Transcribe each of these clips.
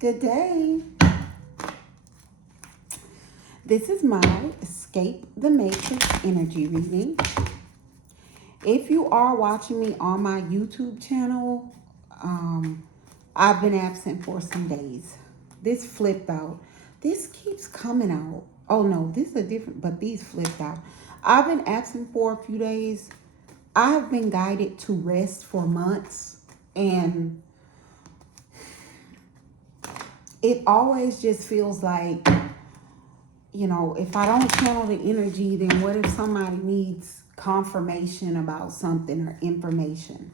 Good day. This is my Escape the Matrix energy reading. If you are watching me on my YouTube channel, I've been absent for some days. This flipped out. This keeps coming out. Oh no, this is a different, but these flipped out. I've been absent for a few days. I've been guided to rest for months, and it always just feels like, if I don't channel the energy, then what if somebody needs confirmation about something or information?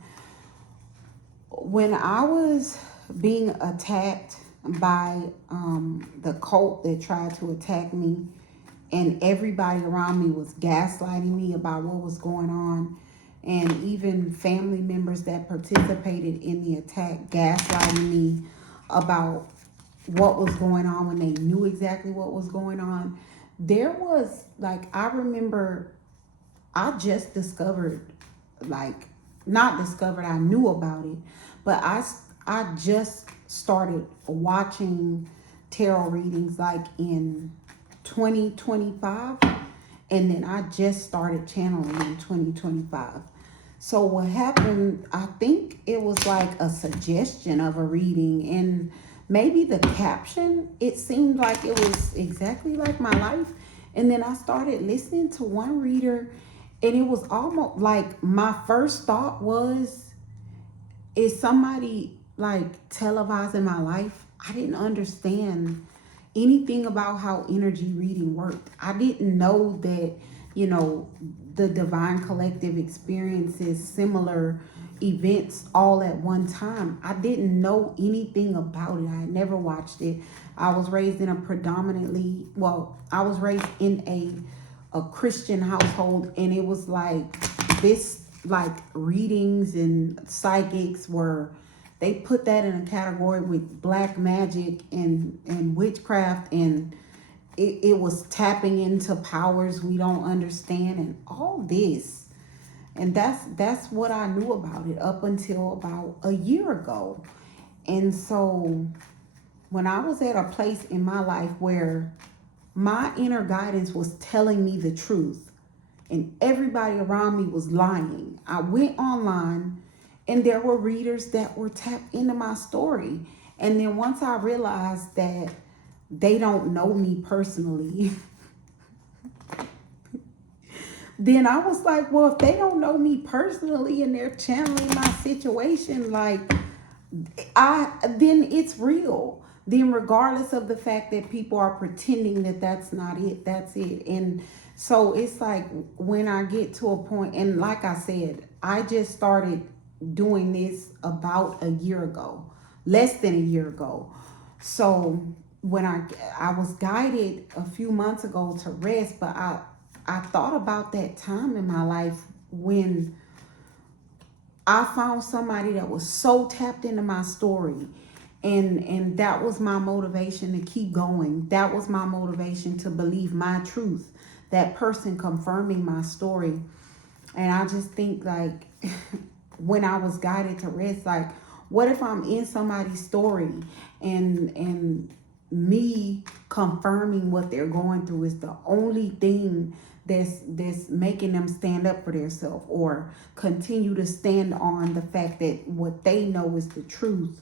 When I was being attacked by the cult that tried to attack me, and everybody around me was gaslighting me about what was going on, and even family members that participated in the attack gaslighting me about what was going on when they knew exactly what was going on. There was, I remember I just discovered, not discovered, I knew about it, but I just started watching tarot readings in 2025, and then I just started channeling in 2025. So what happened, I think it was like a suggestion of a reading, and maybe the caption, it seemed like it was exactly like my life. And then I started listening to one reader, and it was almost like my first thought was, is somebody televising my life? I didn't understand anything about how energy reading worked. I didn't know that, the divine collective experiences similar events all at one time. I didn't know anything about it. I had never watched it. I was raised in I was raised in a Christian household, and it was readings and psychics were, they put that in a category with black magic and witchcraft, and it was tapping into powers we don't understand and all this. And that's what I knew about it up until about a year ago. And so when I was at a place in my life where my inner guidance was telling me the truth and everybody around me was lying, I went online, and there were readers that were tapped into my story. And then once I realized that they don't know me personally, then I was like, well, if they don't know me personally and they're channeling my situation, then it's real. Then regardless of the fact that people are pretending that that's not it, that's it. And so it's like when I get to a point, and like I said, I just started doing this about a year ago, less than a year ago. So when I was guided a few months ago to rest, but I thought about that time in my life when I found somebody that was so tapped into my story, and that was my motivation to keep going. That was my motivation to believe my truth. That person confirming my story. And I just think when I was guided to rest, what if I'm in somebody's story and me confirming what they're going through is the only thing that's making them stand up for themselves or continue to stand on the fact that what they know is the truth.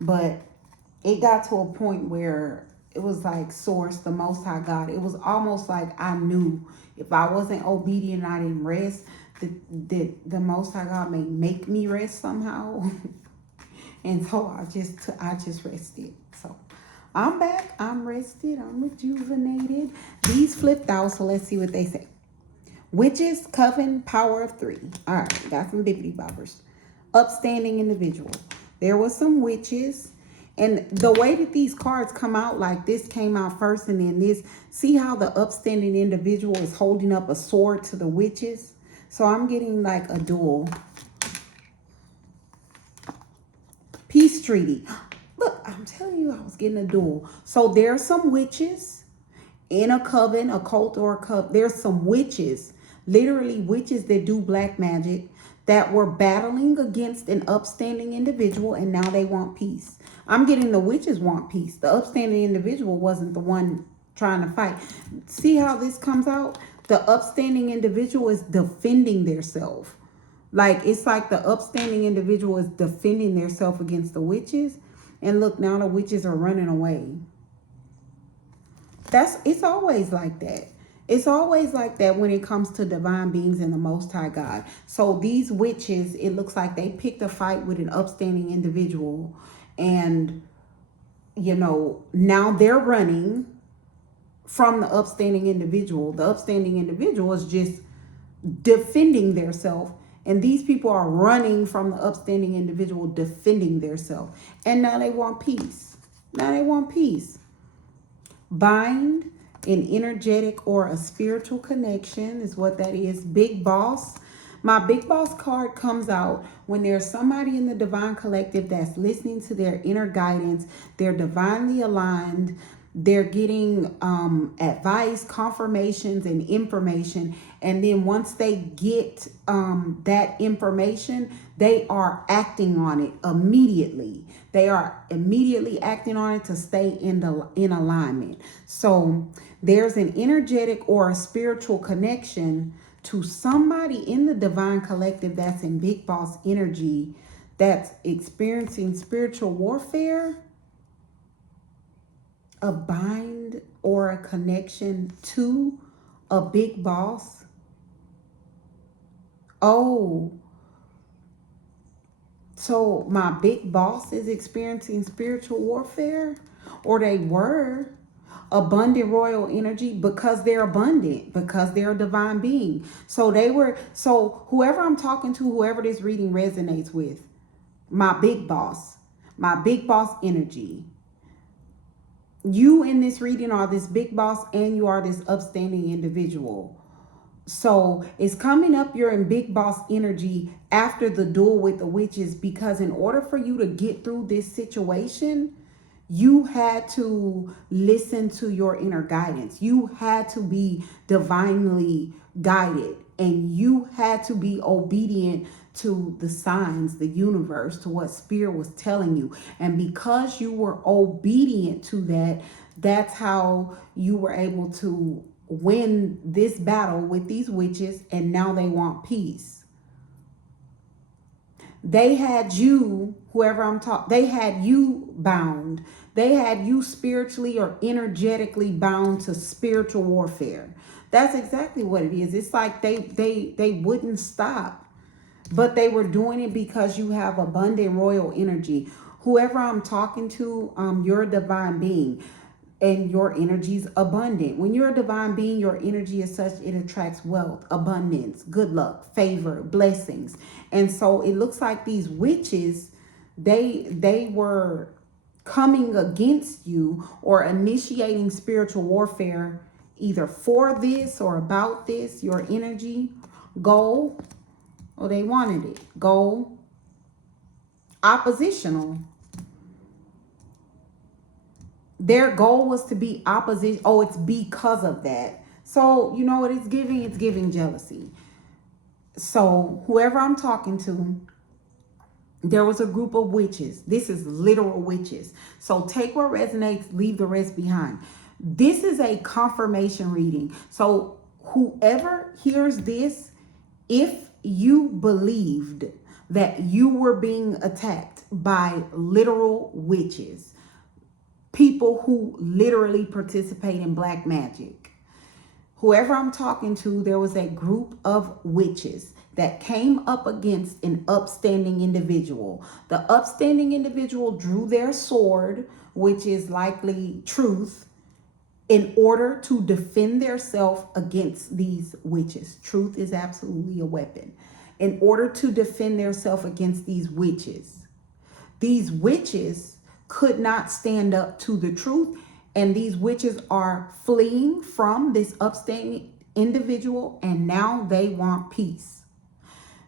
But it got to a point where it was like source, the most high God. It was almost like I knew if I wasn't obedient, I didn't rest, that the most high God may make me rest somehow. And so I just rested. So I'm back, I'm rested, I'm rejuvenated. These flipped out, so let's see what they say. Witches, coven, power of 3. All right, got some bibbity bobbers. Upstanding individual. There was some witches. And the way that these cards come out, this came out first and then this. See how the upstanding individual is holding up a sword to the witches? So I'm getting a duel. Peace treaty. Look, I'm telling you, I was getting a duel. So there's some witches in a coven, a cult or a coven. There's some witches, literally witches that do black magic, that were battling against an upstanding individual, and now they want peace. I'm getting the witches want peace. The upstanding individual wasn't the one trying to fight. See how this comes out? The upstanding individual is defending themselves. Like, it's like the upstanding individual is defending themselves against the witches. And look, now the witches are running away. It's always like that. It's always like that when it comes to divine beings and the Most High God. So these witches, it looks like they picked a fight with an upstanding individual. And, now they're running from the upstanding individual. The upstanding individual is just defending themselves. And these people are running from the upstanding individual, defending themselves. And now they want peace. Now they want peace. Bind, an energetic or a spiritual connection is what that is. Big boss. My big boss card comes out when there's somebody in the divine collective that's listening to their inner guidance. They're divinely aligned. They're getting advice, confirmations, and information. And then once they get that information, they are acting on it immediately. They are immediately acting on it to stay in alignment. So there's an energetic or a spiritual connection to somebody in the divine collective that's in big boss energy, that's experiencing spiritual warfare. A bind or a connection to a big boss. Oh, so my big boss is experiencing spiritual warfare, or they were. Abundant royal energy, because they're abundant, because they're a divine being. So whoever I'm talking to, whoever this reading resonates with, my big boss energy. You in this reading are this big boss, and you are this upstanding individual. So it's coming up, you're in big boss energy after the duel with the witches, because in order for you to get through this situation, you had to listen to your inner guidance. You had to be divinely guided, and you had to be obedient to the signs, the universe, to what spirit was telling you. And because you were obedient to that, that's how you were able to win this battle with these witches. And now they want peace. They had you, they had you bound. They had you spiritually or energetically bound to spiritual warfare. That's exactly what it is. It's like they wouldn't stop, but they were doing it because you have abundant royal energy. Whoever I'm talking to, you're a divine being. And your energy is abundant. When you're a divine being, your energy is such, it attracts wealth, abundance, good luck, favor, blessings. And so it looks like these witches, they were coming against you or initiating spiritual warfare, either for this or about this, your energy, goal, or they wanted it, goal, oppositional. Their goal was to be opposition. Oh, it's because of that. So, you know what it's giving? It's giving jealousy. So, whoever I'm talking to, there was a group of witches. This is literal witches. So, take what resonates, leave the rest behind. This is a confirmation reading. So, whoever hears this, if you believed that you were being attacked by literal witches, people who literally participate in black magic, whoever I'm talking to, there was a group of witches that came up against an upstanding individual. The upstanding individual drew their sword, which is likely truth, in order to defend themselves against these witches. Truth is absolutely a weapon. In order to defend themselves against these witches could not stand up to the truth, and these witches are fleeing from this upstanding individual, and now they want peace.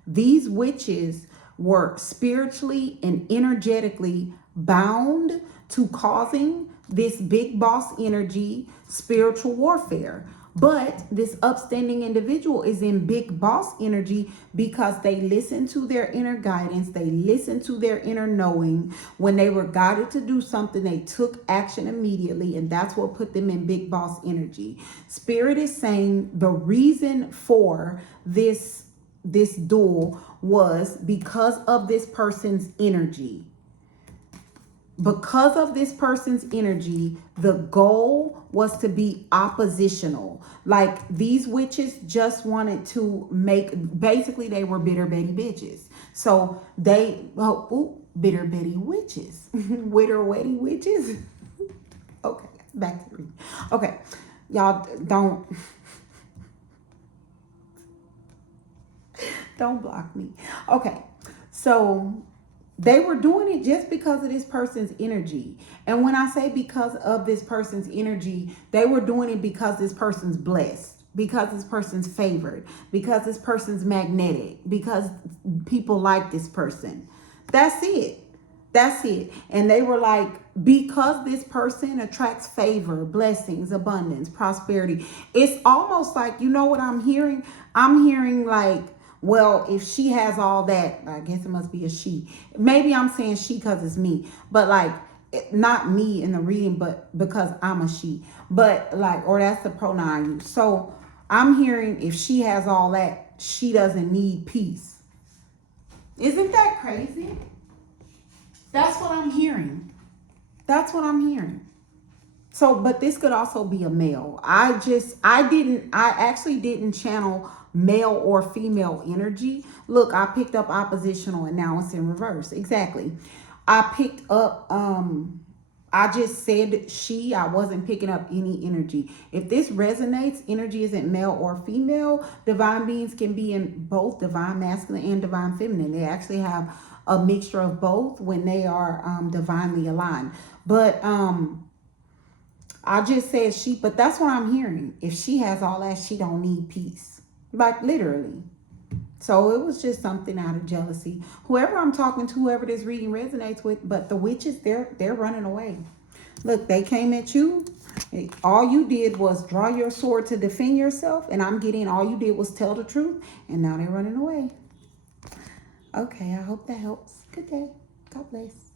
These witches were spiritually and energetically bound to causing this big boss energy spiritual warfare. But this upstanding individual is in big boss energy because they listen to their inner guidance. They listen to their inner knowing. When they were guided to do something, they took action immediately. And that's what put them in big boss energy. Spirit is saying the reason for this duel was because of this person's energy. Because of this person's energy, the goal was to be oppositional. Like these witches just wanted to basically they were bitter Betty bitches. So bitter Betty witches. Witter Wetty witches. Okay, back to reading. Okay, y'all don't block me. Okay, so they were doing it just because of this person's energy. And when I say because of this person's energy, they were doing it because this person's blessed, because this person's favored, because this person's magnetic, because people like this person. That's it. That's it. And they were like, because this person attracts favor, blessings, abundance, prosperity. It's almost like, you know what I'm hearing? I'm hearing like, well, if she has all that, I guess it must be a she. Maybe I'm saying she because it's me, but like not me in the reading, but because I'm a she. But like, or that's the pronoun I use. So I'm hearing if she has all that, she doesn't need peace. Isn't that crazy? That's what I'm hearing. That's what I'm hearing. So, but this could also be a male. I actually didn't channel male or female energy. Look, I picked up oppositional and now it's in reverse. Exactly. I picked up, I just said she, I wasn't picking up any energy. If this resonates, energy isn't male or female. Divine beings can be in both divine masculine and divine feminine. They actually have a mixture of both when they are divinely aligned. But I just said she, but that's what I'm hearing. If she has all that, she don't need peace. Like literally. So it was just something out of jealousy. Whoever I'm talking to, whoever this reading resonates with, but the witches, they're running away. Look, they came at you. All you did was draw your sword to defend yourself. And I'm getting all you did was tell the truth. And now they're running away. Okay, I hope that helps. Good day. God bless.